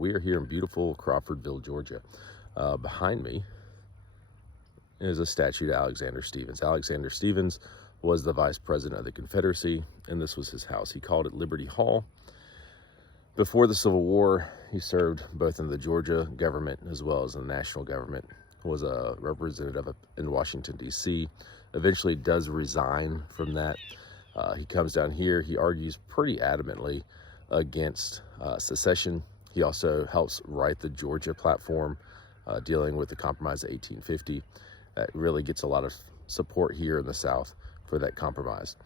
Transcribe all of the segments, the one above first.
We are here in beautiful Crawfordville, Georgia. Behind me is a statue to Alexander Stephens. Alexander Stephens was the vice president of the Confederacy, and this was his house. He called it Liberty Hall. Before the Civil War, he served both in the Georgia government as well as in the national government, was a representative in Washington, D.C., eventually does resign from that. He comes down here, he argues pretty adamantly against secession. He also helps write the Georgia platform, dealing with the Compromise of 1850. That really gets a lot of support here in the South for that compromise.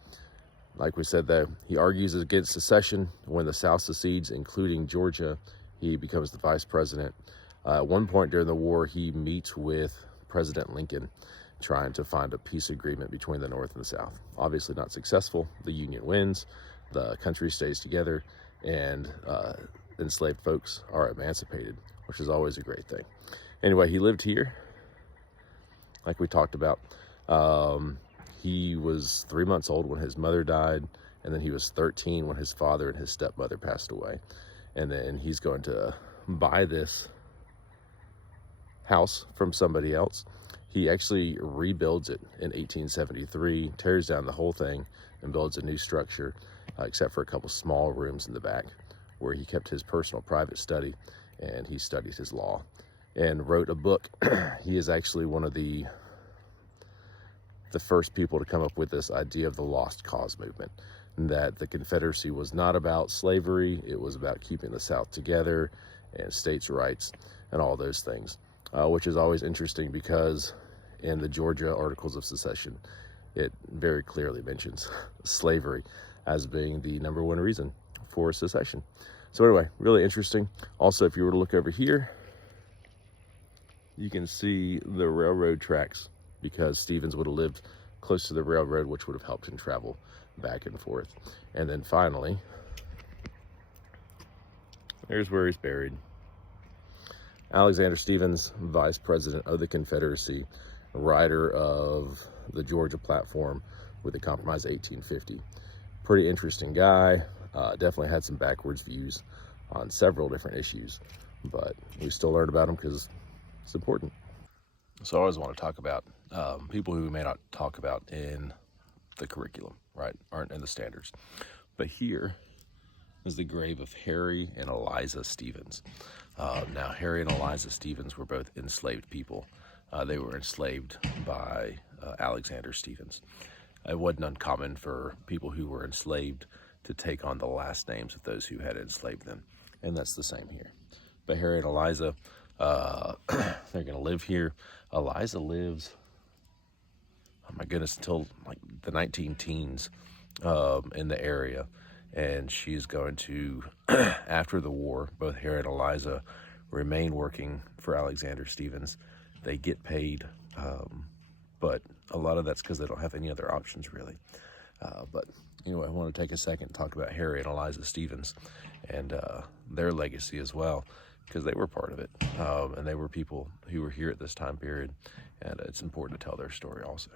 Like we said, though, he argues against secession. When the South secedes, including Georgia, he becomes the vice president. At one point during the war, he meets with President Lincoln, trying to find a peace agreement between the North and the South. Obviously not successful. The Union wins, the country stays together, and enslaved folks are emancipated, which is always a great thing. Anyway, he lived here, like we talked about. He was 3 months old when his mother died, and then he was 13 when his father and his stepmother passed away. And then he's going to buy this house from somebody else. He actually rebuilds it in 1873, tears down the whole thing, and builds a new structure, except for a couple small rooms in the back where he kept his personal private study, and he studied his law and wrote a book. He is actually one of the first people to come up with this idea of the lost cause movement, that the Confederacy was not about slavery, it was about keeping the South together and states' rights and all those things, which is always interesting because in the Georgia Articles of Secession, it very clearly mentions slavery as being the number one reason for secession. So anyway, really interesting. Also, if you were to look over here, you can see the railroad tracks, because Stephens would have lived close to the railroad, which would have helped him travel back and forth. And then finally, there's where he's buried. Alexander Stephens, vice president of the Confederacy, writer of the Georgia platform with the Compromise 1850. Pretty interesting guy. Definitely had some backwards views on several different issues, but we still learn about him because it's important. So I always want to talk about people who we may not talk about in the curriculum, right? Aren't in the standards. But here is the grave of Harry and Eliza Stephens. Now, Harry and Eliza Stephens were both enslaved people. They were enslaved by Alexander Stephens. It wasn't uncommon for people who were enslaved to take on the last names of those who had enslaved them. And that's the same here. But Harry and Eliza, they're going to live here. Eliza lives, oh my goodness, until like the 19-teens in the area. And she's going to, after the war, both Harry and Eliza remain working for Alexander Stephens. They get paid, but a lot of that's because they don't have any other options, really. But anyway, I want to take a second and talk about Harry and Eliza Stephens and their legacy as well, because they were part of it, and they were people who were here at this time period, and it's important to tell their story also.